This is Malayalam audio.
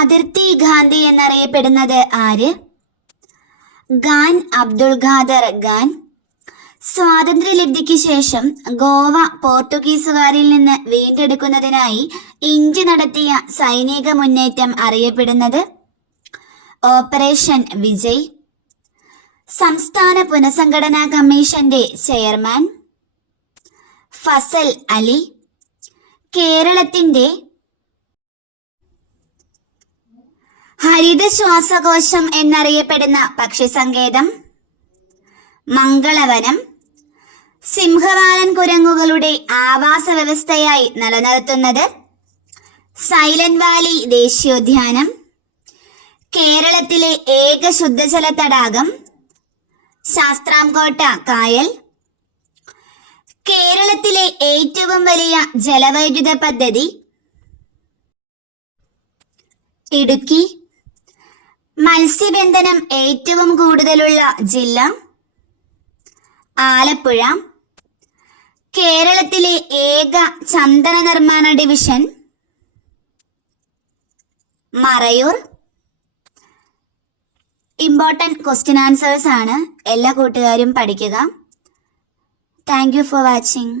അതിർത്തി ഗാന്ധി എന്നറിയപ്പെടുന്നത് ആര്? ഖാൻ അബ്ദുൾ ഖാദർ ഖാൻ. സ്വാതന്ത്ര്യലബ്ധിക്ക് ശേഷം ഗോവ പോർട്ടുഗീസുകാരിൽ നിന്ന് വീണ്ടെടുക്കുന്നതിനായി ഇന്ത്യ നടത്തിയ സൈനിക മുന്നേറ്റം അറിയപ്പെടുന്നത് ഓപ്പറേഷൻ വിജയ്. സംസ്ഥാന പുനഃസംഘടനാ കമ്മീഷന്റെ ചെയർമാൻ ഫസൽ അലി. കേരളത്തിന്റെ ഹരിത ശ്വാസകോശം എന്നറിയപ്പെടുന്ന പക്ഷിസങ്കേതം മംഗളവനം. സിംഹവാലൻ കുരങ്ങുകളുടെ ആവാസ വ്യവസ്ഥയായി നിലനിർത്തുന്നത് സൈലന്റ് വാലി ദേശീയോദ്യാനം. കേരളത്തിലെ ഏക ശുദ്ധജല തടാകം ശാസ്താംകോട്ട കായൽ. കേരളത്തിലെ ഏറ്റവും വലിയ ജലവൈദ്യുത പദ്ധതി ഇടുക്കി. മത്സ്യബന്ധനം ഏറ്റവും കൂടുതലുള്ള ജില്ല ആലപ്പുഴ. കേരളത്തിലെ ഏക ചന്ദന നിർമ്മാണ division Marayur. Important question answers ആണ്, എല്ലാ കൂട്ടുകാരും പഠിക്കുക. Thank you for watching.